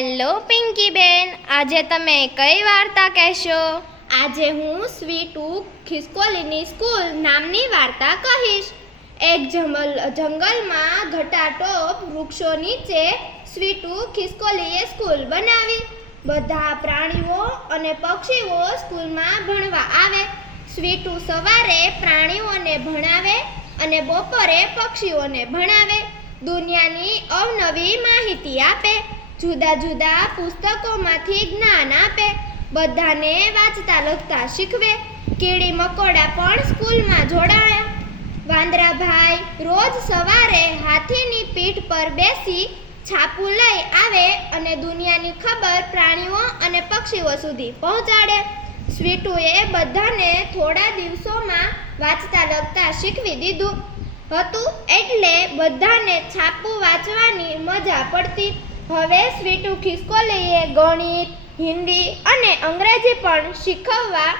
Hello Pinky બેન, આજે તમે કઈ વાર્તા કહેશો? આજે હું સ્વીટુ ખિસકોલીની સ્કૂલ નામની વાર્તા કહીશ. એક જંગલમાં ઘટાટોપ વૃક્ષો નીચે સ્વીટુ ખિસકોલીએ સ્કૂલ બનાવી. બધા પ્રાણીઓ અને પક્ષીઓ સ્કૂલમાં ભણવા આવે. સ્વીટુ સવારે પ્રાણીઓને ભણાવે અને બપોરે પક્ષીઓને ભણાવે. દુનિયાની અવનવી માહિતી આપે. જુદા જુદા પુસ્તકોમાંથી જ્ઞાન આપે. બધાને વાંચતા લખતા શીખવે. કીડી મકોડા પણ સ્કૂલમાં જોડાયા. વાંદરાભાઈ રોજ સવારે હાથીની પીઠ પર બેસી છાપું લઈ આવે અને દુનિયાની ખબર પ્રાણીઓ અને પક્ષીઓ સુધી પહોંચાડે. સ્વીટુએ બધાને થોડા દિવસોમાં વાંચતા લખતા શીખવી દીધું હતું, એટલે બધાને છાપું વાંચવાની મજા પડતી. હવે સ્વીટુ ખિસકોલીએ ગણિત, હિન્દી અને અંગ્રેજી પણ શીખવવા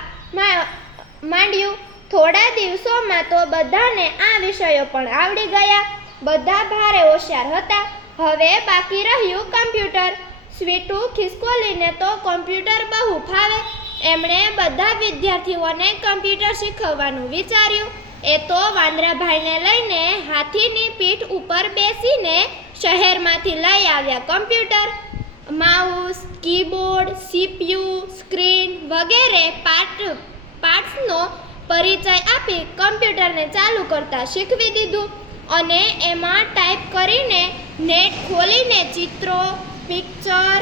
માંડ્યું. થોડા દિવસોમાં તો બધાને આ વિષયો પણ આવડી ગયા. બધા ભારે હોશિયાર હતા. હવે બાકી રહ્યું કમ્પ્યુટર. સ્વીટુ ખિસકોલીને તો કમ્પ્યુટર બહુ ફાવે. એમણે બધા વિદ્યાર્થીઓને કમ્પ્યુટર શીખવવાનું વિચાર્યું. એ તો વાંદરાભાઈને લઈને હાથીની પીઠ ઉપર બેસીને શહેરમાંથી લઈ આવ્યા computer. Mouse, keyboard, CPU, screen વગેરે પાર્ટ્સનો પરિચય આપી કમ્પ્યુટરને ચાલુ કરતા શીખવી દીધું અને એમાં ટાઈપ કરીને નેટ ખોલીને ચિત્રો, પિક્ચર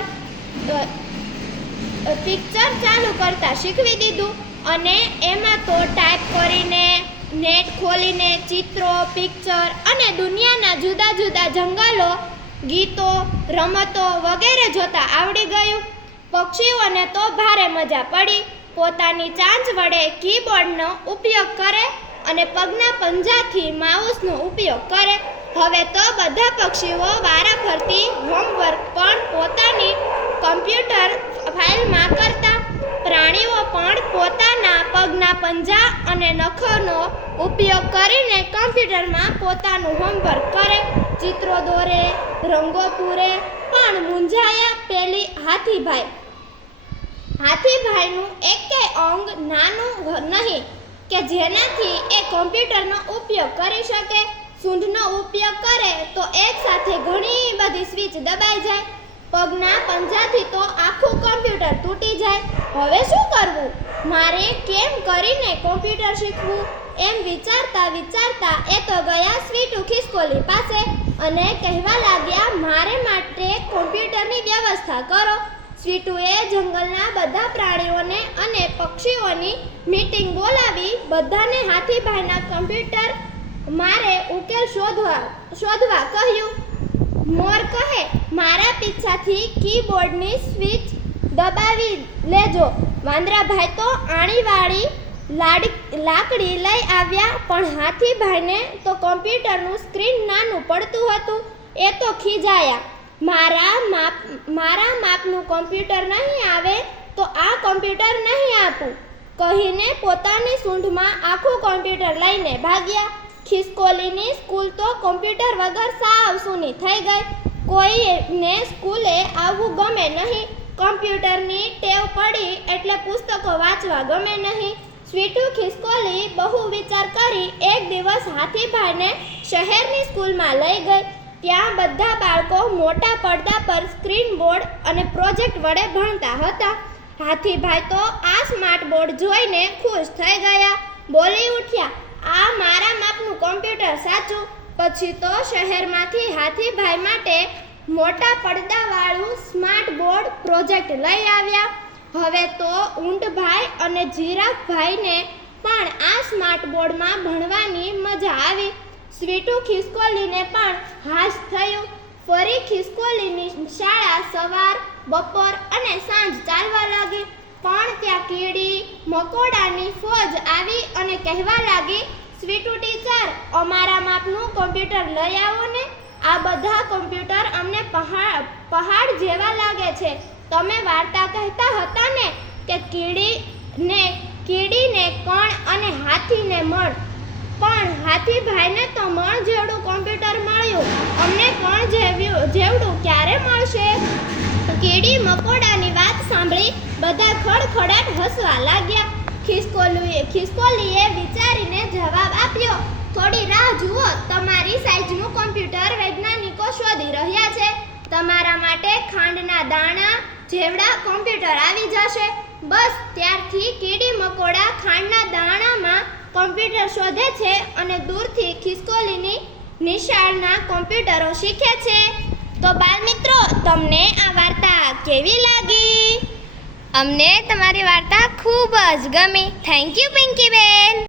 ચાલુ કરતા શીખવી દીધું. અને એમાં તો ટાઈપ કરીને નેટ ખોલીને ચિત્રો, પિક્ચર અને દુનિયાના જુદા જુદા જંગલો, ગીતો, રમતો વગેરે જોતા આવડી ગયું. પક્ષીઓને તો ભારે મજા પડી. પોતાની ચાંચ વડે કીબોર્ડનો ઉપયોગ કરે અને પગના પંજાથી માઉસનો ઉપયોગ કરે. હવે તો બધા પક્ષીઓ વારાફરતી હોમવર્ક પણ પોતાની કમ્પ્યુટર ફાઇલમાં કરતા. પ્રાણીઓ પણ પોતાના પગના પંજા અને નખોનો ઉપયોગ કરીને કમ્પ્યુટરમાં પોતાનું હોમવર્ક કરે, ચિત્રો દોરે, રંગો પૂરે. પણ મૂંઝાયા પેલી હાથીભાઈનું એકેય અંગ નાનું નહીં કે જેનાથી એ કમ્પ્યુટરનો ઉપયોગ કરી શકે. સૂંઢનો ઉપયોગ કરે તો એકસાથે ઘણી બધી સ્વિચ દબાઈ જાય. પગના પંજાથી તો આખું કમ્પ્યુટર તૂટી જાય. હવે શું કરવું? મારે કેમ કરીને કમ્પ્યુટર શીખવું? એમ વિચારતા એ તો ગયા સ્વીટુ ખિસકોલી પાસે અને કહેવા લાગ્યા, મારે માટે કમ્પ્યુટરની વ્યવસ્થા કરો. સ્વીટુએ જંગલના બધા પ્રાણીઓને અને પક્ષીઓની મીટિંગ બોલાવી બધાને હાથીભાઈના કમ્પ્યુટર મારે ઉકેલ શોધવા કહ્યું. મોર કહે, મારા પીછાથી કીબોર્ડની સ્વિચ દબાવી લેજો. વાંદરાભાઈ તો આણીવાળી લાકડી લઈ આવ્યા, પણ હાથીભાઈને તો કમ્પ્યુટરનું સ્ક્રીન નાનું પડતું હતું. એ તો ખીજાયા, મારા માપનું કમ્પ્યુટર નહીં આવે તો આ કમ્પ્યુટર નહીં આપું કહીને પોતાની સૂંઢમાં આખું કમ્પ્યુટર લઈને ભાગ્યા. ખિસકોલીની સ્કૂલ તો કમ્પ્યુટર વગર સાવ સૂની થઈ ગઈ. કોઈને સ્કૂલે આવવું ગમે નહીં. કમ્પ્યુટરની ટેવ પડી એટલે પુસ્તકો વાંચવા ગમે નહીં. સ્વીટુ ખિસકોલી બહુ વિચાર કરી એક દિવસ હાથીભાઈને શહેરની સ્કૂલમાં લઈ ગઈ. ત્યાં બધા બાળકો મોટા પડદા પર સ્ક્રીન બોર્ડ અને પ્રોજેક્ટ વડે ભણતા હતા. હાથીભાઈ તો આ સ્માર્ટ બોર્ડ જોઈને ખુશ થઈ ગયા. બોલી ઉઠ્યા, આ મારા માપનું કમ્પ્યુટર સાચું. પછી તો શહેરમાંથી હાથીભાઈ માટે મોટા પડદાવાળું સ્માર્ટ બોર્ડ પ્રોજેક્ટ લઈ આવ્યા. હવે તો ઊંટભાઈ અને જીરાફભાઈને પણ આ સ્માર્ટ બોર્ડમાં ભણવાની મજા આવી. સ્વીટુ ખિસકોલીને પણ હાશ થયું. ફરી ખિસકોલીની શાળા સવાર, બપોર અને સાંજ ચાલવા લાગી. પણ ત્યાં કીડી મકોડાની ફોજ આવી અને કહેવા લાગી, સ્વીટુ ટીચર, અમારા માપનું કમ્પ્યુટર લઈ આવો ને. આ બધા કમ્પ્યુટર અમને પહાડ જેવા લાગે છે. તમે વાર્તા કહેતા હતા ને કે કીડીને કણ અને હાથીને મણ. પણ હાથીભાઈને તો મણ જેવડું કમ્પ્યુટર મળ્યું. અમને કણ જેવડું ક્યારે મળશે? કીડી મકોડાની વાત સાંભળી બધા ખડખડાટ હસવા લાગ્યા. ખિસકોલીએ વિચારીને જવાબ આપ્યો, થોડી રાહ જુઓ, તમારી સાઈઝનું કોમ્પ્યુટર વૈજ્ઞાનિકો શોધી રહ્યા છે. તમારા માટે ખાંડના દાણા જેવડા કોમ્પ્યુટર આવી જશે. બસ ત્યારથી કીડી મકોડા ખાંડના દાણામાં કોમ્પ્યુટર શોધે છે અને દૂરથી ખિસકોલીની નિશાળના કોમ્પ્યુટરો શીખે છે. તો બાળમિત્રો, તમને આ વાર્તા કેવી લાગી? અમને તમારી વાર્તા ખૂબ જ ગમી. થેન્ક યુ પિંકી બેન.